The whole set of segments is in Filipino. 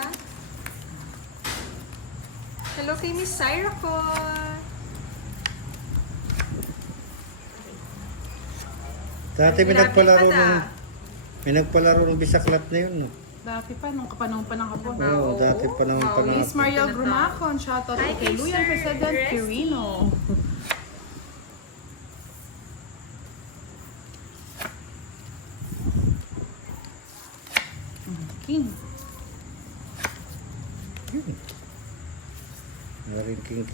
ah. Hello kay Miss Syra ko. Dati may nagpalaro ng bisaklat na yun. No? Dati pa, nung kapanahon pa ng hapon. Oo, dati pa naman pa naman. Miss Mariel Grumacon, shoutout Hi, kay Sir Luyan President Resty. Quirino. King. Naring king.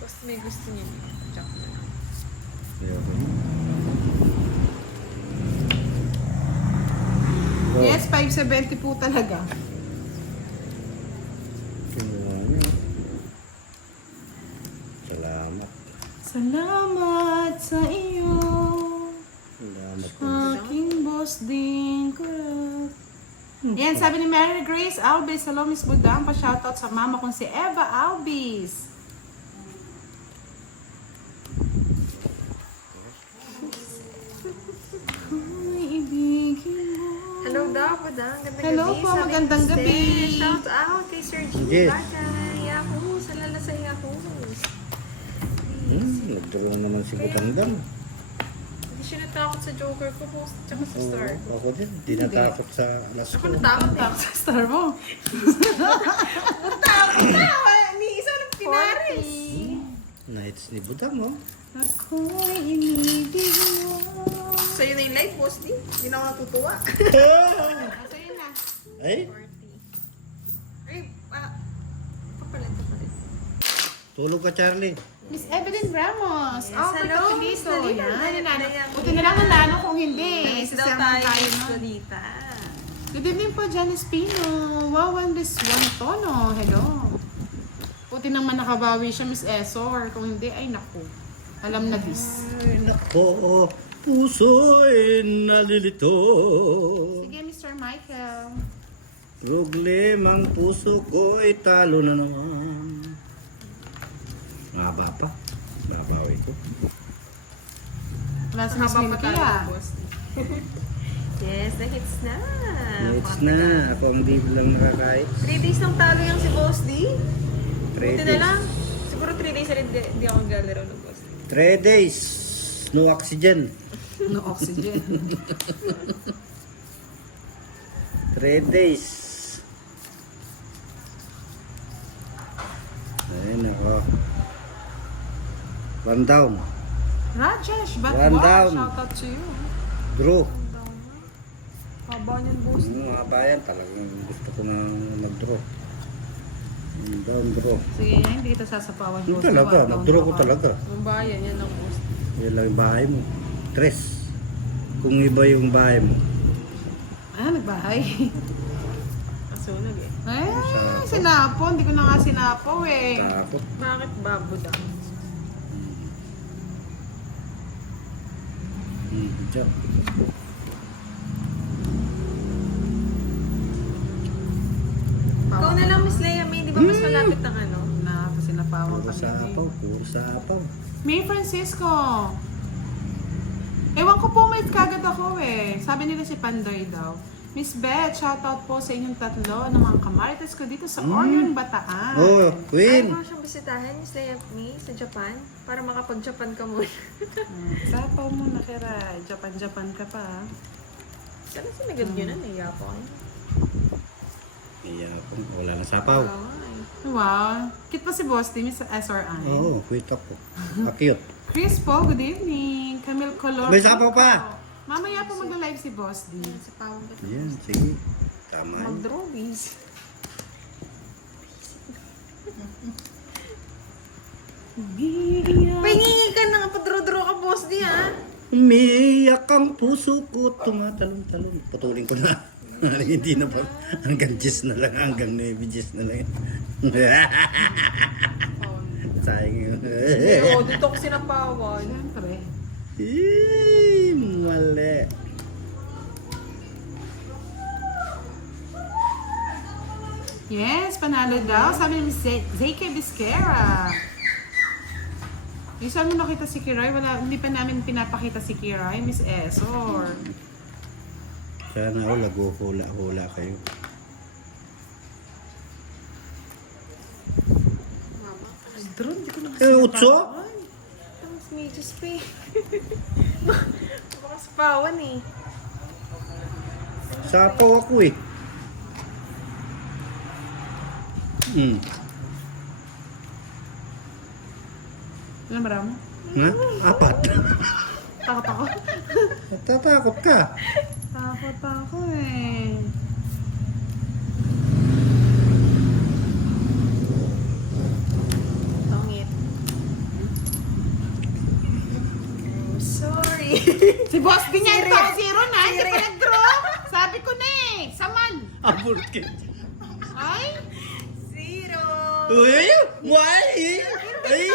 Basta may gusto niya. Joke na lang. Oh, Yes, 570 po talaga. kinuha niya. Salamat. Salamat sa iyo. Salamat. Aking boss din. Correct. Yan, sabi ni Mary Grace Albis. Hello, Miss Budang. Pa-shoutout sa mama kong si Eva Albis. Ay, ibigin mo. Hello daw, Budang. Gandang Hello gabi. po, Sabi magandang ni gabi. Steph. Shout out kay Sir G. Yes. Bagay. Yahoo! Salala sa Yahoo! Nagdurong naman si Butandang. Hindi siya natakot sa Joker ko po. Tsaka sa Star. Ako din, di natakot sa alas Ako ko. natakot eh. Tap sa star mo. Natakot na! Ni isa lang pinaris. Nights ni Budang, no? Ako'y inibig mo. Sa'yo na yung live, boss. Hindi na ako natutuwa. Sa'yo na. Ay, 40. Ay, kapalit. tulog ka, Charlie. Miss Evelyn Ramos. Yes, Oh, hello, hello, Miss dito. Dalila. Yan, nanalo. Ayan. Buti na lang nanalo kung hindi. Nice daw Sasama tayo, Miss nun. Lolita. Good evening po, Janice Pino. Wawan Liswan Tono. Hello. Buti naman nakabawi siya, Miss Esor. Kung hindi, ay naku. Alam na this. Ay, nako, puso'y nalilito. Sige, Mr. Michael. Problemang puso ko'y talo na naman. Mahaba pa. Babawi ko. Wala si Miss Haba pa Milky, tayo, ah. boss. Yes, na-hits na. It's na. Ako ang di lang nakakait. 3 days nang talo yung si Boss D. 3 Buti na days. lang. Siguro 3 days rin di ako naglalaro ng Boss D. 3 days. No oxygen. No oxygen. 3 days. Ayun ako. 1 down. Rajesh, but One wow, down. shout out to you. Draw. Haba niyan, Boss D. Mga bayan, talagang gusto ko na mag-draw. Down draw. Sige, hindi kita sasapawan. Yun talaga, nag-draw ko talaga. Ang bayan yan ng Boss D. Yan lang yung bahay mo. 3. Kung iba yung bahay mo. Ah, nagbahay. Kasunog eh. Sinapo. Hindi ko na nga sinapo eh. Takot. Bakit ba, Budang? Diyan. Ikaw na lang, Miss Leia May. Di ba mas malapit ang ano? Na, sinapawan Puro ka sapaw, puro sapaw. May Francisco. Ewan ko po, may kagad ako eh. Sabi nila si Pandoy daw. Miss Beth, shoutout po sa inyong tatlo ng mga kamarites ko dito sa Orion, Bataan. Oh, Ayaw Queen. mo siyang bisitahin, Miss Leia May, sa Japan. Para makapag-Japan ka muna. Sapaw mo na kira. Japan ka pa. ah. Sana sinagal yun na, naiyapan. Iya, wala na sapaw. Wow. Cute pa si Boss Tim, Miss SRI. Oo, quit ako. Cute. Chris po, good evening. Camille Color. May sapaw pa. Mamaya po magla-live si Boss D. Sa pawang ka. Yan, sige. Tama. Mag-drawings. Pahingi ka na, padro-draw ka, Boss di ha? Umiiyak ang puso ko, tumatalon-talon. Putulin ko na. Hindi na pa. Hanggang 10 na lang, hanggang 9 10 na lang. Sayang yun. Oo, dito ko sinapawan. Siyempre. Mali. Yes, panalo daw. Sabi ni Miss Zeke Vizquera. Yung saan mo nakita si Kiray? Wala, hindi pa namin pinapakita si Kiray, Miss Esor. Sana ako lago hula-hula kayo. Utso? Tapos medias pa eh. Baka sapawan eh. Sapaw ako eh. Alam ba mo? Na? Apat. Takot ako. Natatakot ka. Takot ako eh. Tongit. I'm sorry. Si Boss din niya Siri. ito. Zero na. Hindi Siri. pa nag-draw. Sabi ko na eh. Saman. Abulkit. Ay. Zero. Uy! Why? Ay!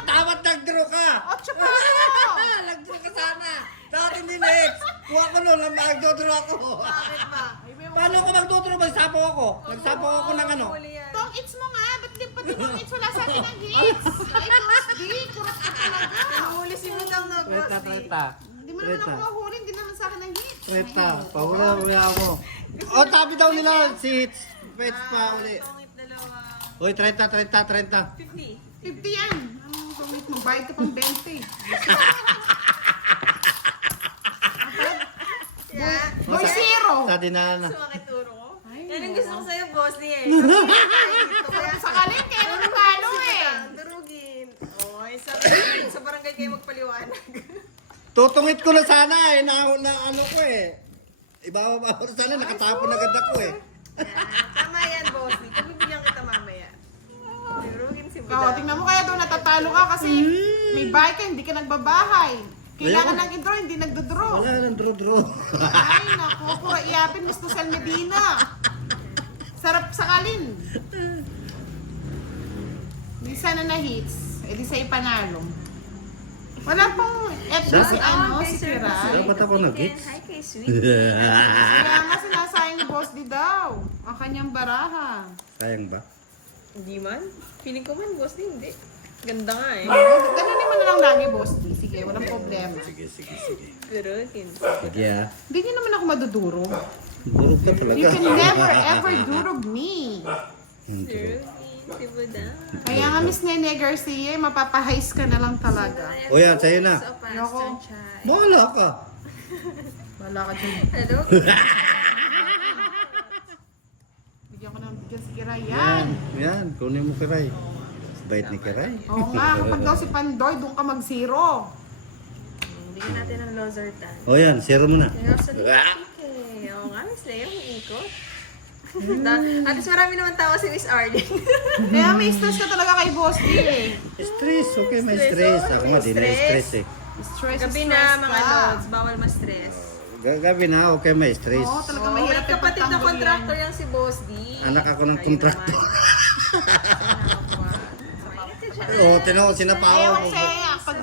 Tawad nag-draw ka! 8 pa ako. Nag-draw ka sana! Dapat hindi next! Kuha ko nun, mag-draw ako. Bakit ba? Paano ako mag-draw? Magsapaw ako. Nagsapaw ako ng ano. Huli yan. Tong hits mo nga. Ba't di pa din tong hits? Wala sa akin ang hits. Ay, Boss D. Kurot ka talaga. Huli si Budang na, boss. Hindi mo naman ako mahuli. Hindi naman sa akin ang hits. Treta. Pahula ako. O, tabi daw nila. Si hits. Pets pa uli. Tongit dalawa. Uy, 30. 50. 50 yan. Anong tong hits mo? Bayad ka pang 20. Yeah. Boy, zero. Sa dinala na. Sumakit turo ko. Ay, Yan ang gusto ko sa'yo, boss niya eh. Kaya Sakaling kayo nanalo eh. Durugin. Okay, sa barangay kayo magpaliwanag. Tutungit ko na sana eh. Na ano ko eh. Ibababa ko sana. Nakatapon agad ako eh. Yan. Tama yan, boss. Pagbibigyan kita mamaya. Durugin si Oo, Budang. tingnan mo kaya doon natatalo ka kasi may bike ka, hindi ka nagbabahay. Kailangan lang i-draw, hindi nagdo-draw. Wala nang draw. Ay, naku, pura iyapin, Miss Lucel Medina. Sarap sakalin. Di sana na hits, di sa ipanalo. Wala pong eto si ano, si Kiray. Dapat ako nag-hits. Hi kay Sweet. Kaya nga sinasayang ni Boss D daw, ang kanyang baraha. Sayang ba? Hindi man. Feeling ko man, boss hindi. Ganda nga eh. Ganunin mo na lang lagi, Boss D. Sige, walang problema. Sige. Durugin. Sige ah. Hindi niyo naman ako maduduro. Burog ka talaga. You can never ever durog me. Durugin si Budang. Kaya nga Miss Nene Garcia, mapapahais ka na lang talaga. O yan, sa'yo na. So, Yoko. Pastor Chai. Bahala ka. Wala ka dyan. Hello? Bigyan ko ng bigyan si Kiray. Yan. Yan. Yan. Kunin mo Kiray. Bait ni Kiray. Oo nga, kapag daw si Pandoy, doon ka mag-zero. Bigyan natin ng Lozertan. O yan, zero mo na. Kaya sa okay. Oo nga, Miss Leo, may ikot. At least marami naman tawa si Miss Arden. Kaya may stress ka talaga kay Boss D eh. Stress. Okay, may Stress, stress. oh, Ako may nga, di na stress. stress eh. Stress, Gabi stress na mga ka. lods, bawal ma-stress. Gabi na, okay, may stress. Oo, talaga Oh, mahirap may kapatid na ipagtanggol contractor yan. yan si Boss D. Anak ako ng Kayo contractor. naman. Mainit ka dyan. Oo, tinaw, sinapawa Ewan ko. sa'yo, pag...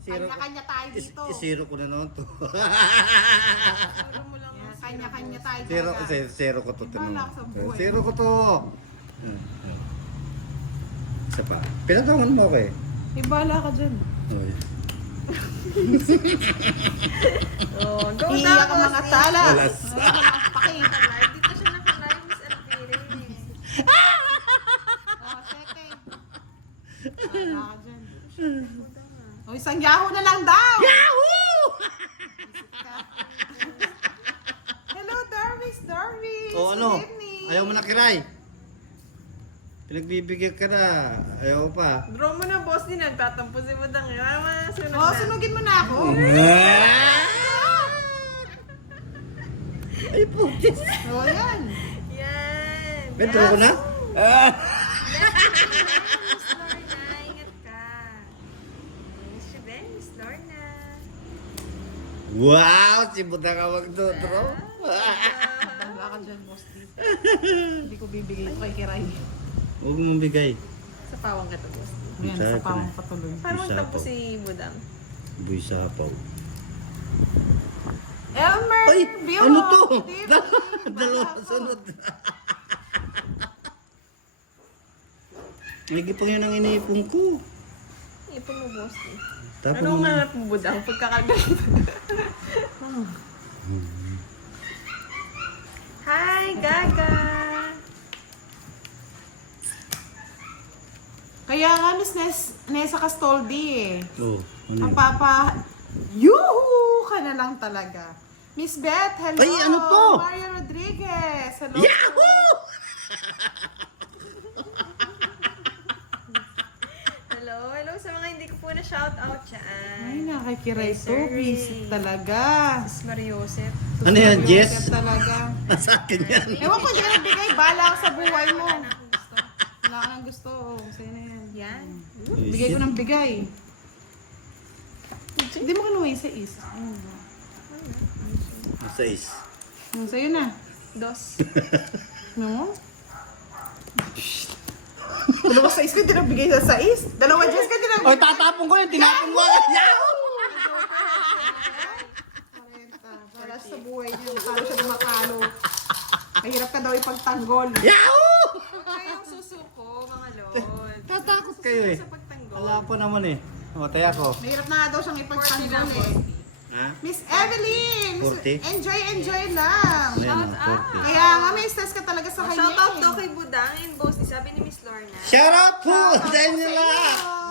Kanya-kanya tayo dito. Zero ko na noon to. Puro mo lang Yan, Kanya-kanya tayo Zero, talaga. zero ko to. Wala sa buhay. Zero ko to. Isa pa. Pinatawan mo ako eh. Ibala ka dyan. Oy. Oh, go Iiyak na, ang Boss mga D. tala. Alas. Pakita. Live, dito siya naka-live, Miss Alpire. Oh, second. Wala ka dyan. O, isang Yahoo na lang daw! Yahoo! Hello, Darvis! O ano? Good evening! Ayaw mo na Kiray. Pinagbibigyan ka na. Ayaw pa. Draw mo na, Boss D. Nagtatampo si Budang. Mama, sunod Oh, na. sunugin mo na ako. Ay, putis. Oh, yan. Yan. Bento ko na? Miss Lorna, ingat ka. Miss Chibel, Miss Lorna. Wow! Si Buta ka magdodro. Wala ka dyan, boss. Hindi ko bibigay ito kay Kiray. Huwag mong bigay. Sa pawang ka to, Boss D. Yan, sa pawang patuloy. Parang Isa magtampo po. si Budang. Buy sapaw. Elmer! Ay! Bill! Ano to? Good evening. Dalawa Bala ko. sunod. May gipang yun ang iniipon ko. Ipon mo, Boss D. Tapos Ano ang hanap mo, Budang? Pagkakagal. Hi, Gaga! Kaya nga, Miss Nessa Castoldi eh. Oh, ano Ang yun? papa, yuhu ka na lang talaga. Miss Beth, hello. Ay, ano to? Mario Rodriguez, hello. Yahoo! Hello sa mga hindi ko po na shout out dyan. Ay, nakikiray to. Sir Ray. Visit talaga. Sis Mariosep. Ano yan, Jess? Yan talaga. Sa akin yan. Ewan ko, di ka nagbigay. Bala ka sa buhay mo. Wala na akong gusto. Wala ka nang gusto. Oh, sa'yo na yan. Yan. Bigay ko ng bigay. Hindi mo kinuha sa isa. Ayun ba? Sa is. Sa'yo na. Dos. No? Dalawa sa is ka, tinabigay sa sais. Dalawa Jess ka, tinabigay. Oy, tatapon ko yun. Tinapon mo agad. Yahoo! 40. Para sa buhay niya, para siya lumakalo. Mahirap ka daw ipagtanggol. Yahoo! Kayong susuko, mga lord. Tatakot kayo eh. Sa pagtanggol. Wala po naman eh. Matay ako. Mahirap na nga daw siyang 40 ipagtanggol lang, eh. boss. Ha? Miss Evelyn! 40? Enjoy lang. Ano yun, Shout 40. Kaya nga may stress ka talaga sa kanya. Shout out eh. daw kay Budang and Boss. Sabi ni Miss Lorna. Shout out po! Daniela!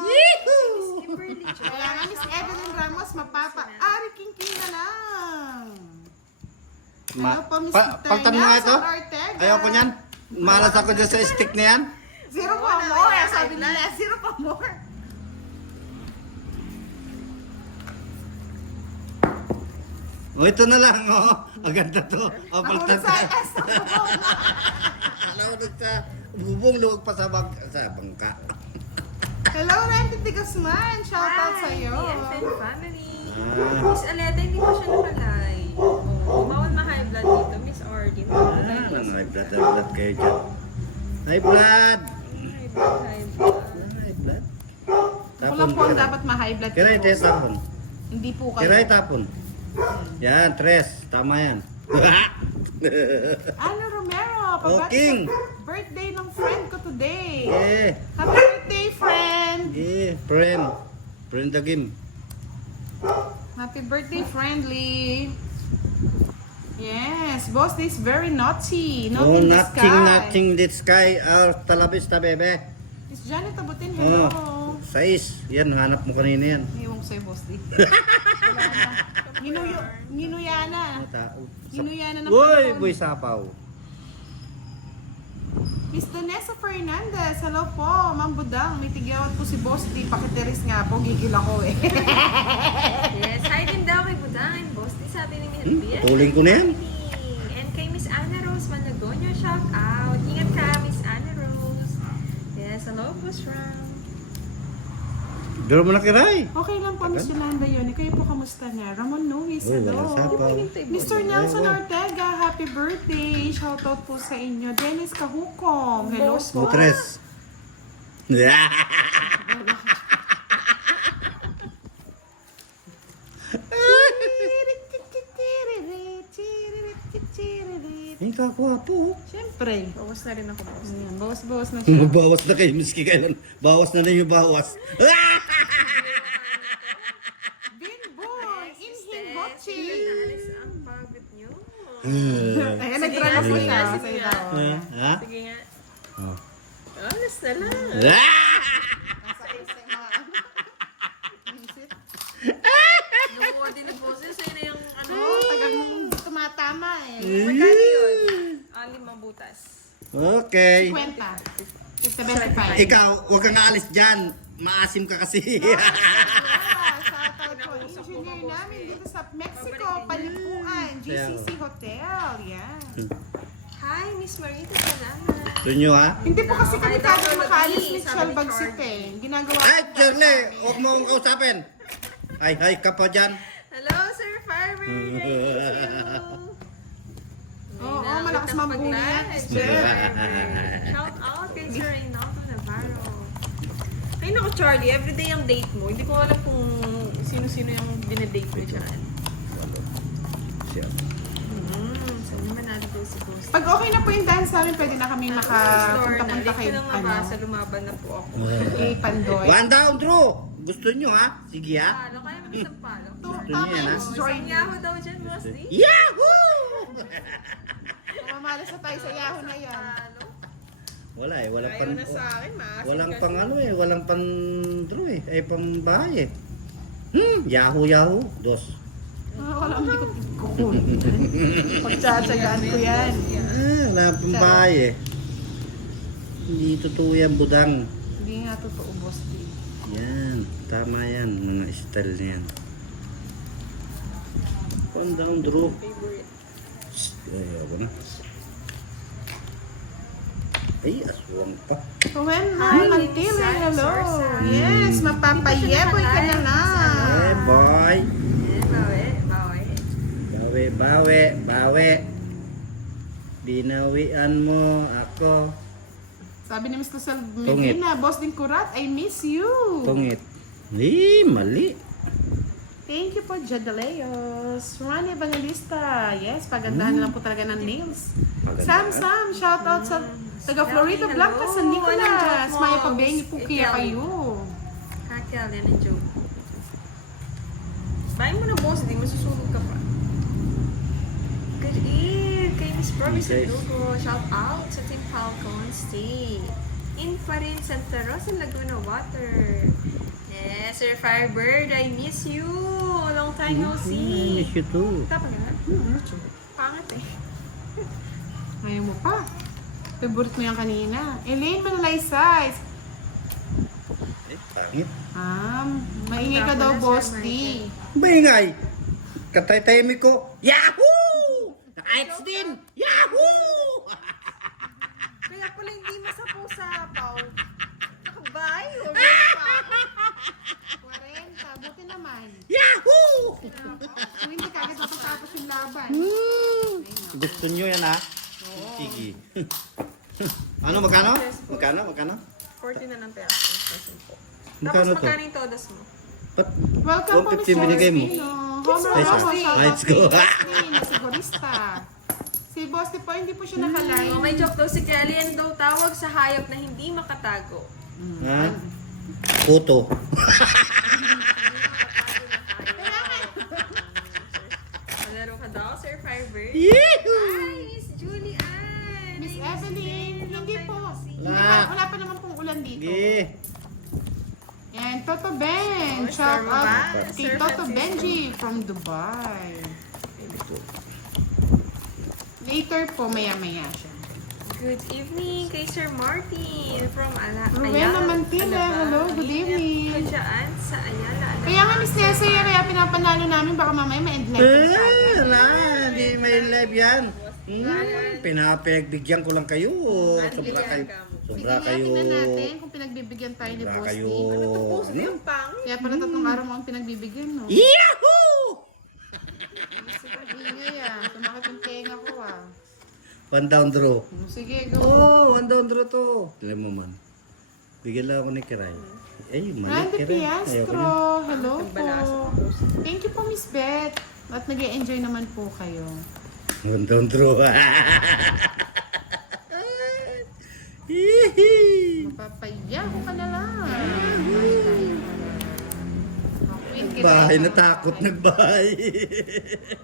Yehoo! Kimberly Kaya nga Miss Evelyn Ramos, mapapa-ari king na lang. Ano pa Miss Paltan mo nga ito? Victorina Ortega? Ayoko niyan. Malas ako dyan sa stick na yan. Zero pa more. Sabi nila, zero pa more. O ito na lang, oh. Ang ganda to. O, Nahulog paltan sa S. Nahulog sa bubong, luwag pa sa bangka. Hello, Randy de Guzman. Shout out sa'yo. DFN family. Ah. Miss Aleta, hindi pa siya nakalay. Bawal ma-high blood dito, Miss Ardy. Ah, nang high blood kayo dyan. High blood! High blood, high blood. High blood? Wala po ang dapat ma-high blood. Kiray, tayo tapon. Hindi po kayo. Kiray, tapon. Yan, tres. Tama yan. Ano Romero, Okay. birthday ng friend ko today. Yeah. Happy birthday, friend. Yeah, friend. Friend the game. Happy birthday, friendly. Yes, boss, this is very naughty. Not Oh, in the nothing, sky. nothing this sky. Talabista, bebe. Miss Janet Abutin, hello. Oh, sais. Yan, hanap mo kanina yan. Iwan ko sa'yo, boss, di. Ginuyana. Tao. Ginuyana ng Uy, panahon. boy sapaw. Miss Danessa Fernandez, hello po. Ma'am Budang, may tigyawat po si boss, di. Pakiteris nga po, gigil ako eh. Yes, hi din daw kay Budang and Boss. Sabi ni Miss Albian. Tuling ko na yan. And kay Miss Ana Rose Malagonyo, shout out. Ingat ka, Miss Ana Rose. Yes, hello, Boss Ram. Duro mo na kiray. Okay lang po, Miss Yolanda yun. Kayo po, kamusta na? Ramon Luis, Uy, hello. wala sapaw. Mr. Nelson Ortega, happy birthday. Shoutout po sa inyo. Dennis Kahukom, hello po. Butres. Ay, kakwapo. Siyempre. Bawas na rin ako, Boss. Ayan, bawas-bawas na siya. Bawas na kayo, miski kayo. Bawas na yung bawas. Binboy, Inhinbochi. Naalis ang pagod niyo. Ayan, nag-run Sige ako nga, na. sige nga. Ha? Sige nga. Oh. Alis na lang. Nakuha din ni Boses. Sa'yo na yung ano. Tagal mong hindi tumatama eh. Magkano yun? 5 butas. Okay. 50. 75. Ikaw, huwag kang aalis dyan. Maasim ka kasi. Shoutout po. Engineer namin dito sa Mexico, Palipuan, GCC Hotel. Yan. Hi, Miss Marita. Salamat. Ito nyo ha? Hindi po kasi kami Kahit ako kagad makalis sabi ni ni Chal Charlie. Bagsit eh. Ginagawa Ay, ko Shirley! Huwag mo akong kausapin. Ay, ka pa dyan. Hello, Sir Farmer. Oo, malakas mambuli yan. Shout out kay Sir Reynaldo Navarro. Ay naku, Charlie, everyday ang date mo. Hindi ko alam kung sino-sino yung dinedate mo dyan. Saan naman natin ko si Boss? Pag okay na po yung dance namin, pwede na kami makapunta-punta kay Late ko lang nabasa, lumaban na po ako. kay Pandoy. One down, Drew. Gusto nyo ha? Sige ha? Palo, kaya mag-isang palo. Tama yan, yung ha? joy Isang Yahoo daw dyan, Boss D. Yahoo! Mamalas na tayo sa Yahoo na yan. Palo. Wala eh, walang Ayaw pan... na sa akin, maasim Walang kasi. pang ano eh, walang pan draw eh, ay pang bahay eh. Yahoo! Dos. Wala akong likot ko. Pagtsatsagaan ko yan. Wala pang bahay eh. Hindi totoo yan, budang. Hindi nga totoo, boss D. Yan, tama yan, mga style na yan. Pan down draw. Favorite. Ay, ako na. Ay, aswang pa. When Hi, I'm until Lisa hello. Sorsa. Yes, mapapayeboy ka na lang. Eh, boy. Bawi. Bawi. Binawian mo ako. Sabi ni Mr. Sal Tungit. Medina, boss din Kurat, I miss you. Tungit. Mali. Thank you po, Jadaleos. Ronnie Evangelista. Yes, pagandahan na lang po talaga ng nails. Pagandahan. Sam, shout out sa taga Florida Hello. Blanca, San Nicolas. Anong joke mo? Maya Pabengi po kaya kayo. Kakel, yan ang joke. Bayin mo na, boss. Di masusulog ka pa. Good Eve! Kay Miss Promise Yes. Lugo. Shout out sa Team Falcon Stay. In pa rin Santa Rosa, Laguna Water. Yes, Sir Firebird, I miss you. Long time no I see. miss you too. Tapos na? Pangat eh. Ayaw mo pa. Favorite mo yan kanina. Elaine Manalaysay. Eh, pangit. Maingay ka daw, boss D. Baingay. Katay-taymi ko. Yahoo! Naka-X din. Yahoo! Kaya pala hindi masapaw-sapaw. Nakabay, o 40, buti naman. Yahoo! Kung hindi ka agad matatapos yung laban. Gusto nyo yan ha? Sige. Ano, magkano? Magkano? 40 na lang pera. Magkano Tapos to? magkano yung todas mo? Ba't Welcome po, 150 binigay mo? Homer Ay, Ramos, sorry. shout out Let's kay go. Jasmine, sigurista. Si Boss Di po, hindi po siya nakalive. Oh, may joke daw si Kelly, ano daw tawag sa hayop na hindi makatago? Ha? Puto. Malaro ka daw, Sir Firebird? Yehoo! Hi, Miss Julie Ann! Miss I miss Evelyn, you. hindi po. Wala. Wala pa naman pong ulan dito. Sige. And Toto Ben, Oh, shout Sir out Ba- kay Sir Toto Francisco. Benji from Dubai. Later po, maya-maya siya. Good evening kay Sir Martin from Rowena Mantilla, hello, good evening. Kadyaan sa Ayala, Alabang. Kaya nga, Miss Nessa, kaya pinapanalo namin, baka mamaya ma-end live ka na agad. Wala, hindi may live yan. Pinapagbigyan ko lang kayo. Sobra kayo. Sobra kayo. Tingnan natin kung pinagbibigyan tayo ni Sobra Boss kayo. D. Ano to, boss? Yung pangit. Kaya pala 3 araw mo ang pinagbibigyan, no? Yahoo! Ingay ah, sumakit yung tenga ko ah. One down draw. Sige, go. Oh, one down draw to. Alam mo man. Bigyan lang ako ni Kiray. Ay, mali. Randy Kiray. Ayoko Piastro, na. hello po. Nagbalas. Thank you po, Miss Beth. At nag-enjoy naman po kayo. One down draw. Hihi. Mapapaya ko ka na lang. Bahay natakot nagbahay.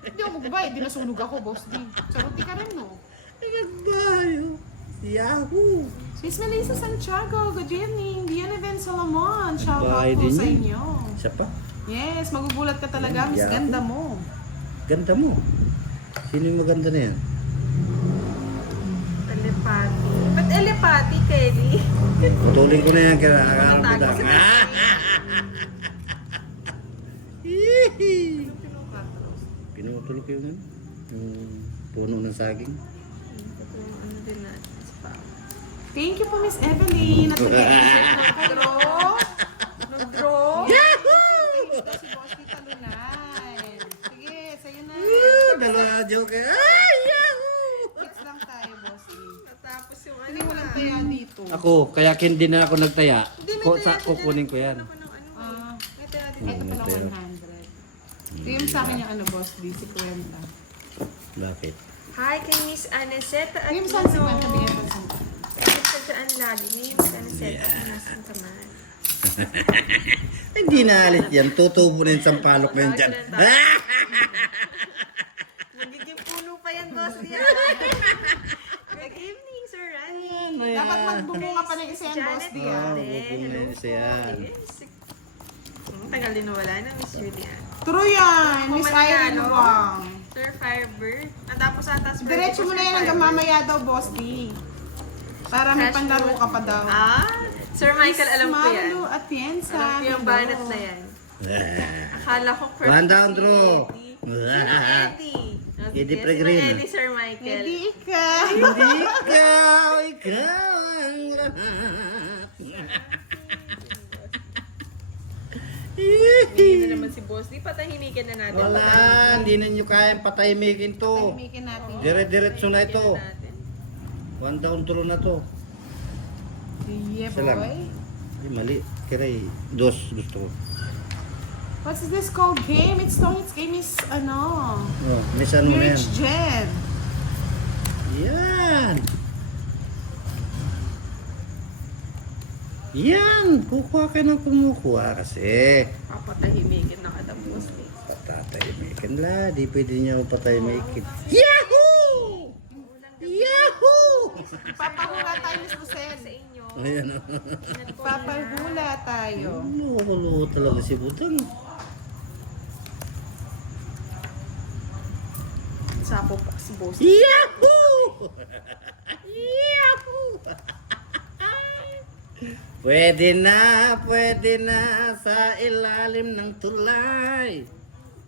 Hindi ako magbabayad, di nasunog ako, boss D. Charuti ka rin, no? Nagbahay. oh. Yahoo! Miss Melissa Santiago, good evening. Diana Ben Solomon, shout out Bahay po din sa yun. inyo. Isa pa. Yes, magugulat ka talaga, Miss Yeah. Ganda mo. Ganda mo. Sino yung maganda na yan? Telepathy. Ba't elepathy, Kelly? Putulin ko na yan kaya akala mo Tago lang. sa Hihi. Pinutol ko yung puno ng saging. Ano din natin. Thank you po, Miss Evelyn. At nag-enjoy po kayo. Nag-draw? Si Boss Tita Lunay. Sige, sa'yo na. Dalawa joke. Ay, yahoo! Hits lang tayo, Boss D. Natapos yung ano. Hindi mo lang taya dito. Ako, kaya hindi na ako nagtaya. Hindi, may taya ka Kukunin ko yan. Ako ng ano. Ah, May taya din. ito pala 100. Ito yung sa akin yung ano, Boss D, si Kwenta. Bakit? Hi kay Miss Aneseta at Yung sa si Kwenta, bigyan ko sa Sa dyan lagi ni Miss Aneseta at Nasan Kaman. Hindi na alit yan. Tutubo na yung sampalok na yan dyan. Magiging puno pa yan, boss. Good evening, Sir Randy. Dapat magbumunga pa ng isa yan, boss. Janet Di, Oh, ah. Gande. bubong na Hello yun po. siya. Yes. Tagal din nawala na, Miss Julian. True yan, Miss Pumaligano. Irene Wang. Sir Firebird. Tapos atas Diretso mo na yan hanggang mamaya daw, boss D. Para may panlaro ka pa daw. Sir Michael, alam ko yan. Malu Atienza. Alam ko yung banat na yan. Akala ko perfect. One down, si draw. Eddie. Sino Eddie? Eddie Sino Peregrino. Eddie, Sir Michael? Hindi ikaw. Hindi ikaw ang lahat. Hindi naman si Boss. Di patahimikin na natin. Wala, hindi na nyo kayang patahimikin to. Tahimikin natin. Dire-diretso na ito. Natin. One down draw na to. Yeah, Isa lang. boy. Ay, mali. Kiray, dos gusto ko. What's this called game? It's game is, ano, Oh, misan mo na yan. Rich Jen. Yan. Yan. Kukuha ka ng kumukuha kasi. Papatahimikin na kada Boss. Patatahimikin la. Di pwede niya ako patahimikin. Yahoo! Yahoo! Papahula tayo, Miss Sa Lucel. inyo. Ayan o. Papahula tayo. Loko talaga si Butang. Sapo pa si Boss. Yahoo! Yahoo! Pwede na sa ilalim ng tulay.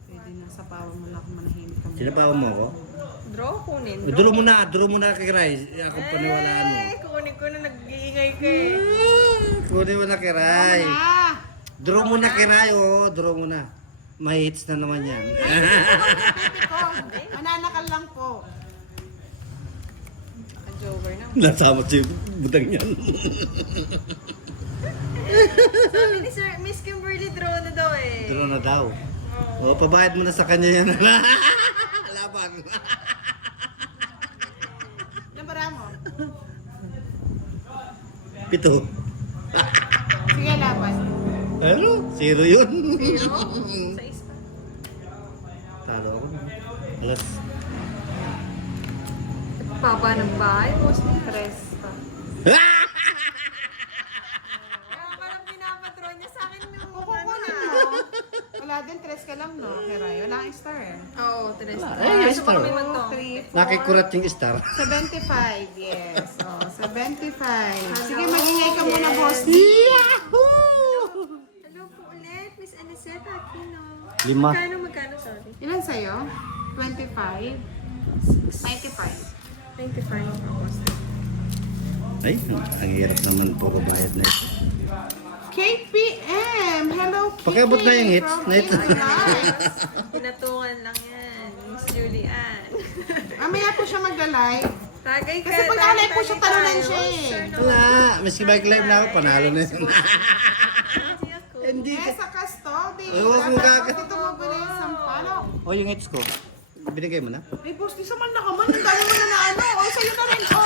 Pwede na sa pawa mo na kung manahimik ka muna. Sinabawan mo ako? Draw kunin. Duro mo na kay Rai. Ako paniwalaan mo. Kunin ko na nag-iingay ka eh. Kunin mo na kay Rai. Ah! Draw mo na kay Rai, oh. Draw mo na. May hits na naman yan. Mananakal lang po. Joker na. Nasama si Butang yan. Sabi ni Sir, Miss Kimberly, draw na daw eh. Draw na daw. Oh, pabayad mo na sa kanya yan. Laban. Nabara mo. 7. Sige, laban. Ano? 0 yun. Zero? Sa isa. Talo ako. Alas. Baba ng bahay, Boss ni Tres pa. Parang pinapatron niya sa akin yung Kukunin mo. Wala din, 3 ka lang, no? Keray, wala kang star eh. Oo, Tres. Ay, Gusto star. ko kami magtong. 3, 4, Nakikurat yung star. 75, yes. Oh, 75. Sige, magingay ka muna, boss. Yahoo! Hello po ulit, Miss Aniseta Aquino. 5. Magkano, sorry? Ilan sa'yo? 25? 95. 95 Boss. Ay, ang hirap naman puro bayad na ito. KPM! Hello, KPM! Pakiabot na yung hits. from Na ito. Live. Pinatungan lang yan, Miss Julian. Mamaya po siya magla-live. Tagay ka. Kasi pag naka-live po siya, talunan siya eh. Sir, no? Wala. Maski bike-live na ako, panalo na yun. Hindi ako. Hindi Eh, ka. sa custody. Huwag mo Dapat kaka- dito mo bilhin sa palo. O, yung hits ko. Binigay mo na? May boss, di sa man na ka man. Ang dami mo na ano. O, sa'yo na rin. O.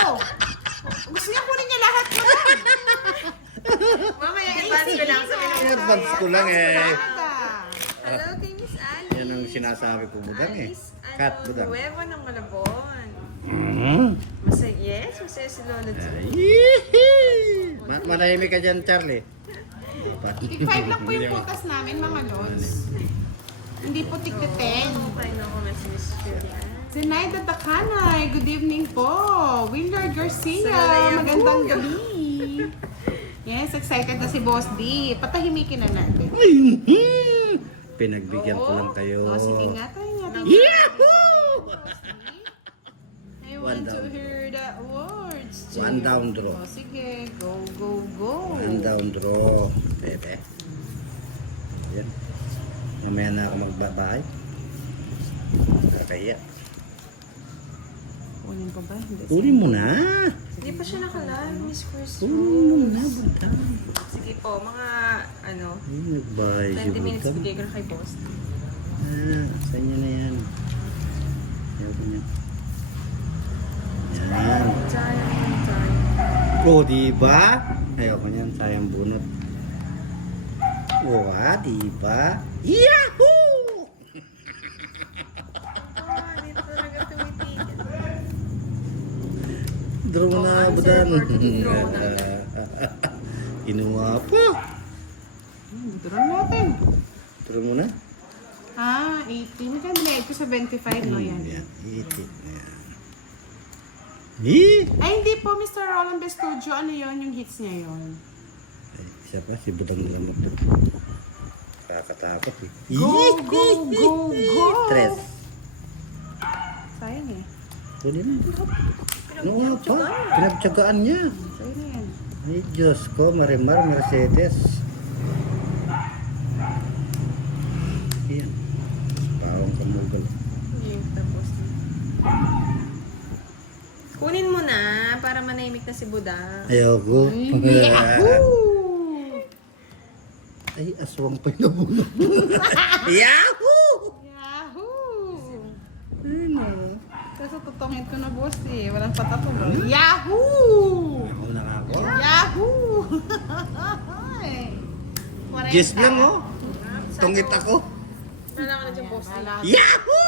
Gusto niya kunin niya lahat mo na. Mamaya, advance ko lang sa Advance ko lang eh. Hello kay Miss Alice. Yan ang sinasabi ko, Budang eh. Cut, Budang. Nuevo ng Malabon. Mm. Yes, masaya si Lolo G. Yee! Manahimik ka dyan, Charlie. Tig 5 lang po yung putas namin, mga lods. Hindi po tig 10. Okay na ako na si Miss Julian. Zenaida Takanay, good evening po. Willard Garcia, Salaya magandang po. gabi. Yes, excited na si Boss D. Patahimikin na natin. Pinagbigyan ko lang kayo. O, sige nga tayo nga. Yahoo! I want to down. hear the words. One down draw. O, sige, go, go, go. One down draw. Bebe. Yan. Mamaya na ako magbabahay. Kakahiya. Kunin ko ba? Hindi. Uli mo na. Hindi pa siya nakalive, Miss Chris. Uli mo na, Budang. Sige po, mga ano, Ay, nagbahay si 20 minutes Budang. bigay ko na kay Boss. Sa inyo na yan. Ayaw ko niya. Yan. Sayang. O, diba? Ayaw ko niyan. Sayang bunot. O, diba? Yahoo! Ah, dito talaga tumitigil. Draw mo na, Oh, budan. Sir Forty, draw na. Kinuha pa. Draw natin. Draw mo na. 80. Magkano binayad ko sa 25, no yan? Yan, itit na yan. Eh! Ay, hindi po, Mr. Roland Bestudio. Ano yon yung hits niya yon? Ay, siya pa, si Budang Lamot to. Kakatakot eh. Go, go, go, go! Tres. Sayang eh. Kunin mo. Ano nga pa? Pinagtsagaan niya. Sayang na yan. Ay, Diyos ko, Marimar, Mercedes. Yan. Bawang kamugal. Yung tapos na. Kunin mo na para manahimik na si Buda. Ayoko. Yahoo! Ay, aswang pa yung nabulok. Yahoo! Yahoo! Ano? Kasi tutungin ko na, boss eh. Walang patatuloy. Yahoo! Ako na nga ako. Yahoo! Yes lang oh. Tungit ako. Wala ka na dyan, boss. Yahoo!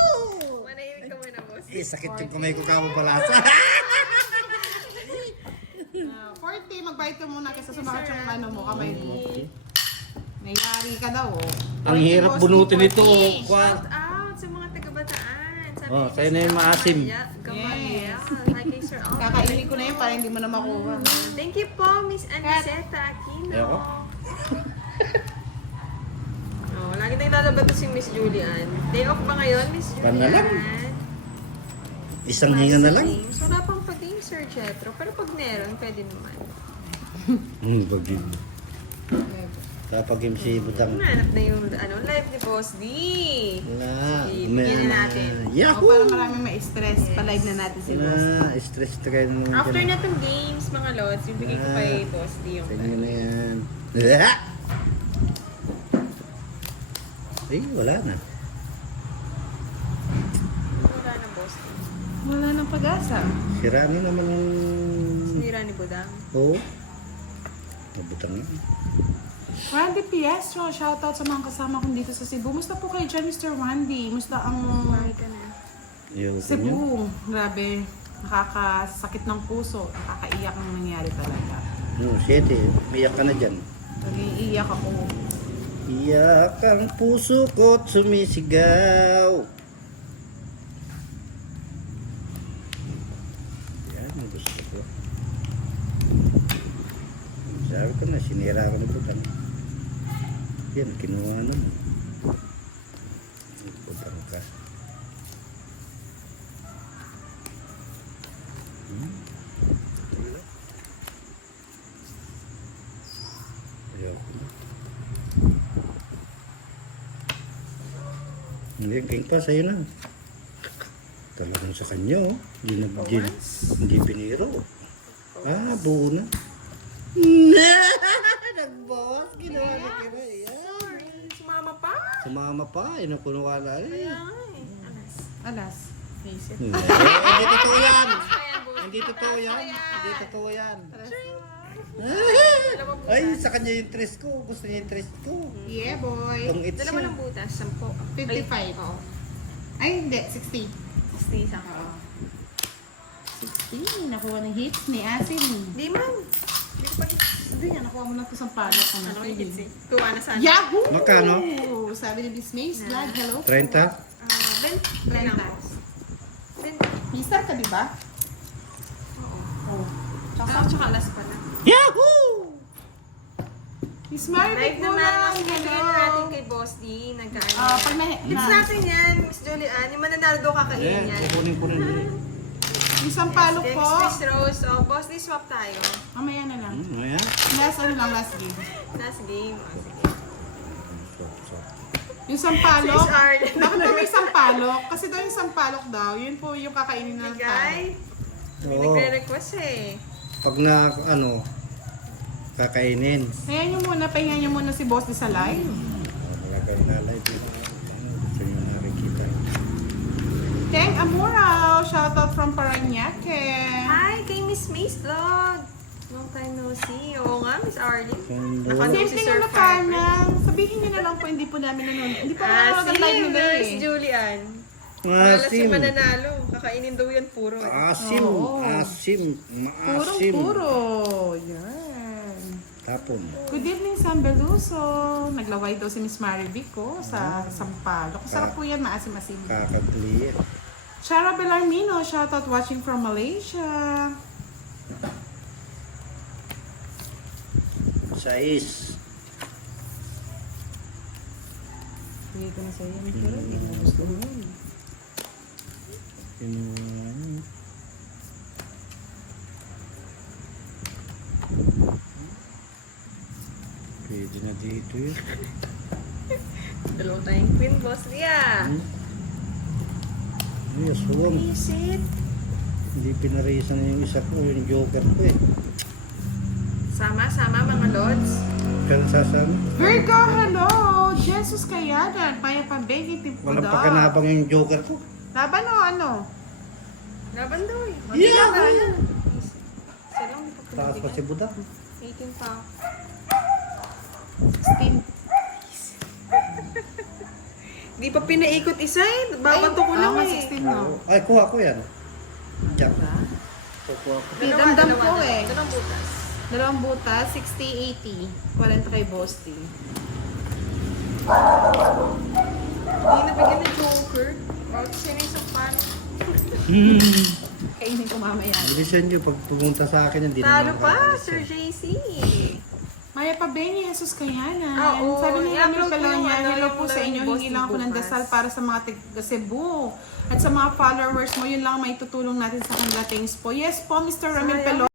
Manahimik ka muna, boss. Eh, sakit yung kamay ko kamo palasa. 40, magbayad ka muna kasi sumakit yung ano mo, kamay mo. Nayari ka daw, oh. Ang 40, hirap boss, bunutin 40. ito. Shout out sa mga taga-Bataan. Sabi Oh, ni sa'yo na yung maasim. Gamaliel. Hi kay Sir Alvin. Kakainin ko na yun para hindi mo na makuha. Thank you po, Miss Aniseta Aquino. Ayoko. Oh, lagi tayong lalabas to si Miss Julian. Day off ba ngayon, Miss Julian? Paano lang? Isang hinga na lang. Games. Wala pang pa-game, Sir Jetro. Pero pag meron, pwede naman. Bagay. Kapag yung si Budang. Hanap na yung live ni Boss D. Na. Bigyan na natin. O, Yahoo! para maraming ma-stress, pa-live na natin si boss. Na, stress to kayo naman After dyan. na itong games, mga lods, bibigay ko kay Boss D yung Sa inyo na yan. Ah! Ay, wala na. Wala na, Boss D. Wala nang pag-asa. Sirani naman yung... Sinira ni Budang. Oo. Mabutang yan. Randy Piestro, shoutout sa mga kasama kong dito sa Cebu. Musta po kayo dyan, Mr. Randy? Musta ang Bakit ka na? Ayaw ko niya. Cebu? Grabe, nakakasakit ng puso. Nakakaiyak ang nangyari talaga. 7. Umiyak ka na dyan. Nag-iiyak ako. Iyak ang puso ko't sumisigaw. Yan, ang gusto ko. Sabi ko na, sinira ko na ito. Yan, kinuha naman. Putang ka. Ayoko na. Hindi, king pa, sa'yo na. Talagang sa kanya, oh. Hindi biniro. Ah, buo na. Nag-boss, ginawa na kira. Sorry, sumama pa. Sumama pa, inukunwala eh. Kaya nga eh. Alas. Alas. Visit. Hindi totoo yan. Kaya, Boss. Hindi totoo yan. Hindi totoo yan. Dalawa butas. Ay, sa kanya yung tres ko. Gusto niya yung tres ko. Yeah, boy. Itong it's Dalawa lang butas. 10. 55. Oo. Ay, hindi. 60. 60 isang. 60. Nakuha ng hits ni Asin. Di man. Di ko pa Hindi nga, nakuha mo na ito sa palok. ano yung hits eh. Tuwa na sana. Yahoo! Magkano? Sabi ni Miss Mace, vlog, hello. 30? 20 lang. 20. Mister ka, di ba? Oo. Oh. Tsaka last pa na. Yahoo! Miss Mary Live naman ang hello. bibigyan natin kay Boss D. Nagkaan. Pag Hits natin yan, Miss Julian. Yung mananalo daw kakainin yan. Kukunin ko rin. isang palok po. Swiss Rose. Oh, Boss D, swap tayo. Mamaya na lang. Ayan. Last ano lang, last game. Last game. Oh, sige. Yung sampalok. Sis Arlen. Bakit po may sampalok? Kasi daw yung sampalok daw, yun po yung kakainin ng tao. Guy, may Oo. nagre-request eh. Pag na, kakainin. Kaya nyo muna, pahinga nyo muna si Boss di sa live. Malagay na live yun. Gusto nyo nakikita. Teng Amurao, shoutout from Paranaque. Hi, kay Miss Mace Vlog. Long time no see. Oo nga, Miss Arlene. Kando. Nakano Same si thing Sir na Farmer. Sabihin nyo na lang po, hindi po namin nanonood. Hindi po Ah, nanonood si ang live nila Miss eh. Julian. Wala si Maasim. mananalo. Kakainin daw yan puro. Eh. Asim. Oo. Asim. Purong Maasim. puro. Yan. Tapon. Good evening, San Beluso. Naglaway daw si Miss Marivic ko sa Sampaloc. Sarap po yan, maasim-asim. Kakag-clear. Shara Belarmino, shoutout watching from Malaysia. 6. Hindi ko na sa'yo, pero hindi mo gusto mo yun. Yun. Pwede na dito eh. Dalawa tayong queen, boss Lia. Yes, huwag. Visit. Hindi pinarisan na yung isa ko, yung joker ko eh. Sama mga lods. Kaya sasama. Virgo, hello! Jesus Kayadan, Maya Pambegi, Tipo Walang daw. pakanabang yung joker ko. Laban o ano? Laban daw eh. Yeah! Laban. Isa lang, di pa Taas pa si Budak. 18 pa. 16. Di pa pinaikot isa eh. Babato ko lang nga, eh. 16 no. Ay, kuha ko yan. Diyan. Kuha ko. Damdam ko eh. Dalawang butas. Dalawang butas, 60-80. 40 kay Bosti. Hindi nabigyan ng joker. Bakit siya na isang pan? Kainin ko mamaya. Bilisan nyo, pag pumunta sa akin, hindi Talo naman pa, makakalis Sir eh. JC. Maya Pabeni, Jesus Kayanan. Oo, Sabi ni Ramil i-upload ko yung Pelonia, ano, hello yung po sa live inyo. boss Hingi lang ako ng bukas. dasal para sa mga taga Cebu. At sa mga followers mo, yun lang may tutulong natin sa kanila. Thanks po. Yes po, Mr. Ramil Sayang. Pelonia.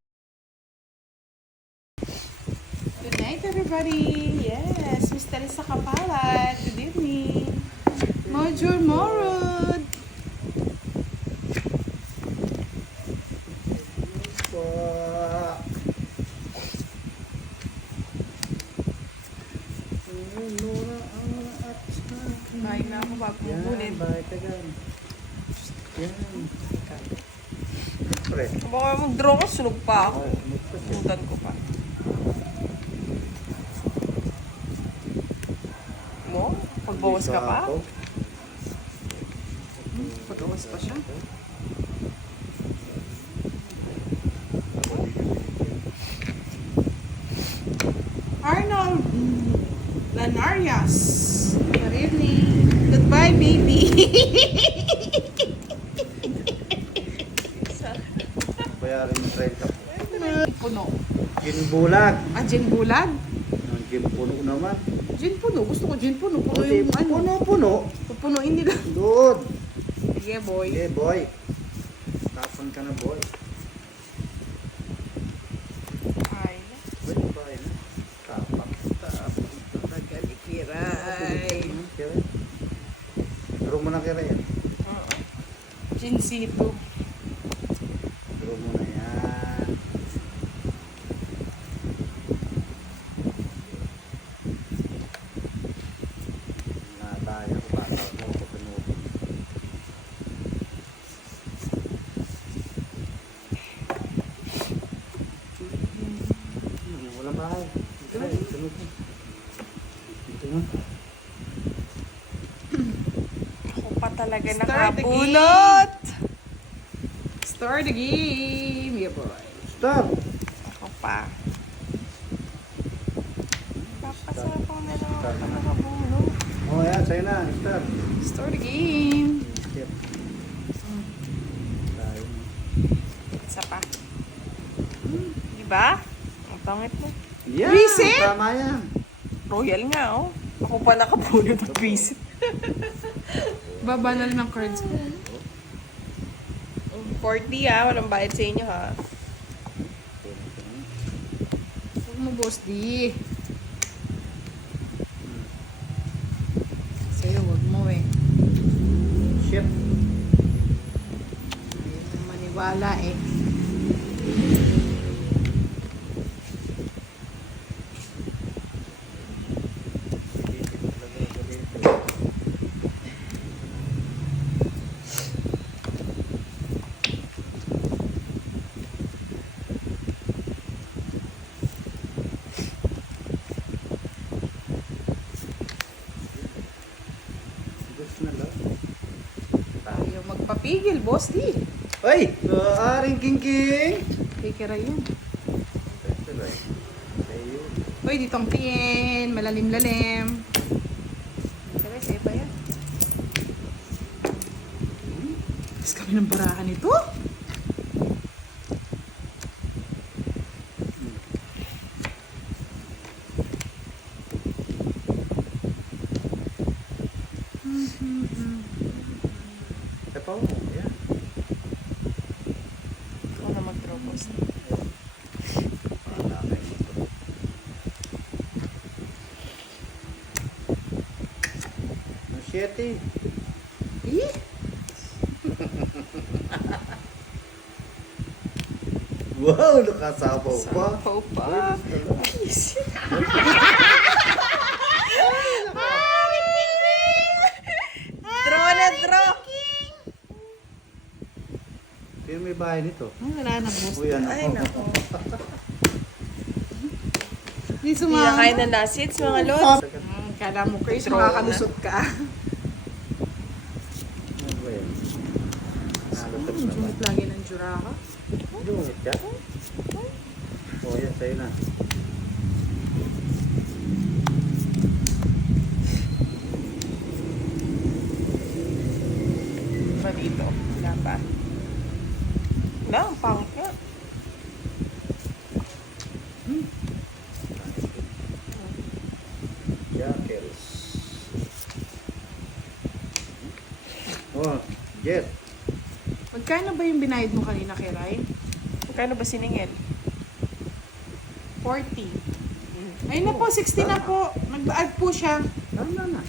Good night, everybody. Yes, Miss Teresa Kapalat. Good evening. Mojur Morod. Wah. Kain na ako bago Yan, mabulin. bakit ka gan? Yan. Pre. Baka mag-draw ko, sunog pa ako. Ay, magpasya. Butan ko pa. Mo? Pagbawas ka pa? Ako. Pagawas pa siya. Arnold Lanarias. Good evening. Goodbye, baby. Bayarin mo 30. Puno. Ginbulag. Ah, gin bulag? Ang ginpuno naman. Gin puno. Gusto ko gin puno. Puno Puti, yung ano. puno-puno. Pupunuin nila. Doon. Sige, boy. Sige, boy. Tapon ka na, boy. Ay, Boy, boy. Tapon. Tapon. nagkalikiray. Kira. Turo mo na kira yan. Ginsito. Turo mo na yan. Nataya ko bata mo ko pinuto. Wala bahay. Ito na, sunod mo. Ito na. Ako pa talaga Start the nakapulot. Start the game. Yeah, boy. Stop! Ako pa. Papasapaw na lang ako pa nakabulot. Oh, yan. Sa'yo na. Stop. Start the game. Step. Tayo. Isa pa. Diba? Ang pangit mo. Yan! Reset? Tama yan. Royal nga, oh. Ako pa nakapulot ng visit. Baba na lang ng cards ko. 40 ah, walang bayad sa inyo ha. Huwag mo, boss, di. Sa'yo, huwag mo eh. Shit. Hindi na maniwala eh. Gusto na lang. pigil, boss di. Ay! Aring king-king! Kay Kiray yun. Uy, dito ang tingin. Malalim-lalim. Kiray, sa'yo pa yan. Tapos kami ng barahan ito. Tapaw mo, yan. Ikaw na mag-draw, boss. Ang 7. Eh? Wow, nakasapaw pa. Sapaw pa. Draw na draw! Sino may bahay nito? Wala na, boss. Uy, ano? Ay, nako. Hindi Hindi na sumama. kayo ng last hits, mga lods. Kala mo, Chris, Draw makakalusot ka. Ano ba yan? Nalutog na ba? Jungit lagi ng Juraka. Dungit ka? O, yan, sa'yo na. Ba dito? Wala pa. Wala, ang pangit nga. Jackals. Oh, Jet. Magkano ba yung binayad mo kanina, Kiray? Magkano ba siningil? 40. Ayun na po, 60 na po. Nag-add po siya. Tama na.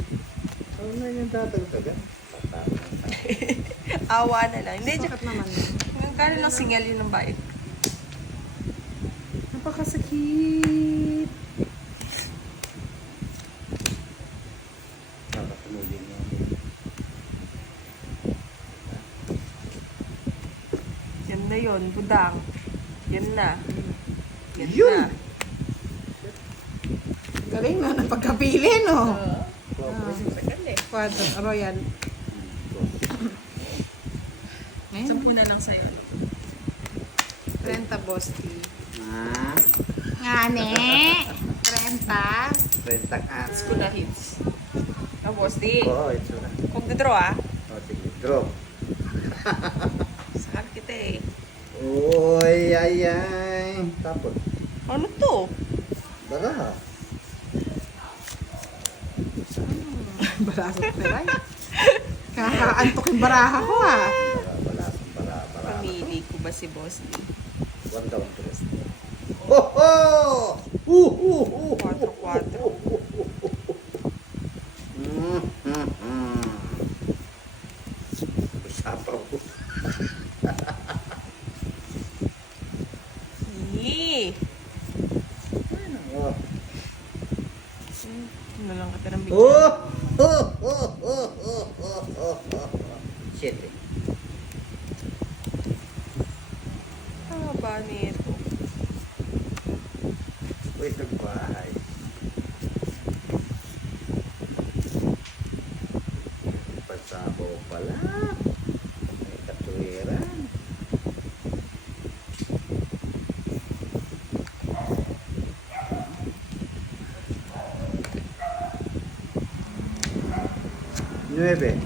Tama na yung tatagtagan. Awa na lang. Hindi, Sakit naman. magkano lang single yun ng bayad? Napakasakit. Nakatulogin mo. Yan na yun, budang. Yan na. Yan Yun! na. Galing na, napagkapili, no? Sagal eh. Quadro, Royal. Ayun, 10 na lang sa'yo. 30 boss T. Ah, Ngane! 30. rentang at. School na hits. Tapos di. Oo, ito na. Kung draw ah. O, sige, draw. Sakal kita eh. Uy, ay, ay. Tapos, Ano to? baraha. Baraha sa Kiray. Kakaantok yung baraha ko, ah. Balasang baraha. Pamili ko ba si Boss D? One down, tres. Ho, ho! Ho! 4-4. Usapaw ko. Yee! Oh. Ano lang ka ng bigyan? Oh! Oh! Oh! Oh! Oh! Oh! Oh! Oh! Shit eh. Ah, ba nito? Uy, nagbahay. Pasabaw pala. May katuwiran. Nueve.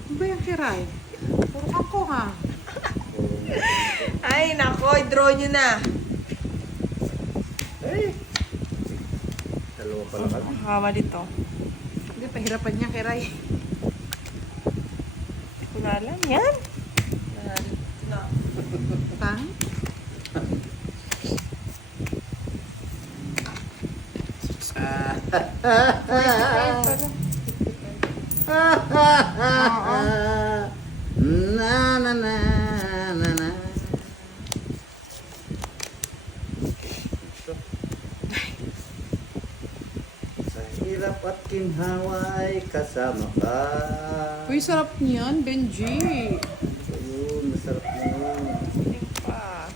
Ano ba yung Kiray? Puro ako, ha? Ay, nako, i-draw nyo na. Ay! Dalawa pala ka. Makawa dito. Hindi, pahirapan niya, Kiray. Hindi ko na alam. Yan. Na. Pang? Na na na na na. Sa hirap at kinhaway kasama ka. Uy, sarap niyan, Benji. Ayun, masarap na yun. Hindi pa.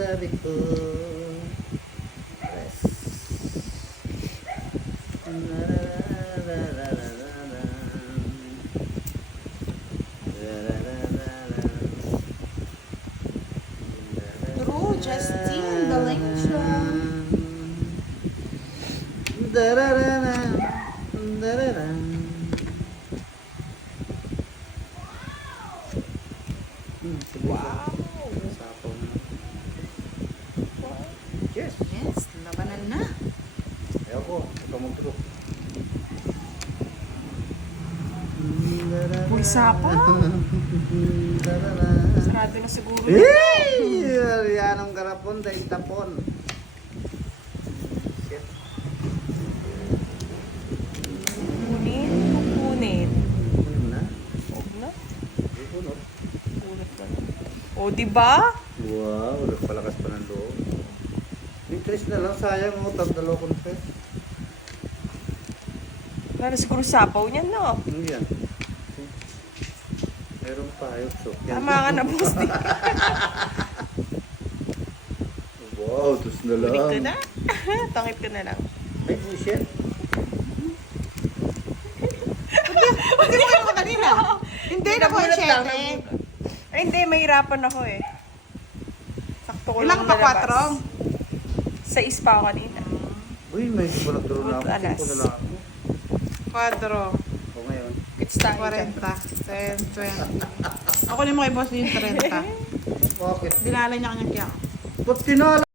sabi ko. Yes. True, Justine Valencia. Dararara, darara. Wow! Sapaw na. Yes! Yes, labanan na. Ayaw ko, ikaw magtulog. Uy, sapaw. Darara. Sarado na siguro. Hey! Yanong garapon dahil tapon. Shit. Punit. Punit. Ano na? Huwag na. Hindi ko, no? Punit na lang. O, diba? Wow, nagpalakas pa ng loob. Interest na lang, sayang mo, tagdalo ko na pes. Wala na siguro sapaw niyan, no? Ano yan? Meron pa, ayok so. Tama ka na, boss. Wow, tus na lang. Kulit ko na. Tangit ko na lang. Ay, bullshit. Hindi mo kayo kanina. Hindi na po, Nagulat lang, Chete. nagulat. Ay, hindi. Mahirapan ako eh. Sakto ko Ilang lang pa, nalabas. 4? Sa ispa ako kanina. Uy, may walang turo na ako. Alas. Cinco na lang ako. 4. O ngayon. It's tayo. 40. 10, 20. Ako ni mo kay boss yung 30. Bakit? Dinala niya kanyang kaya. Ba't tinala?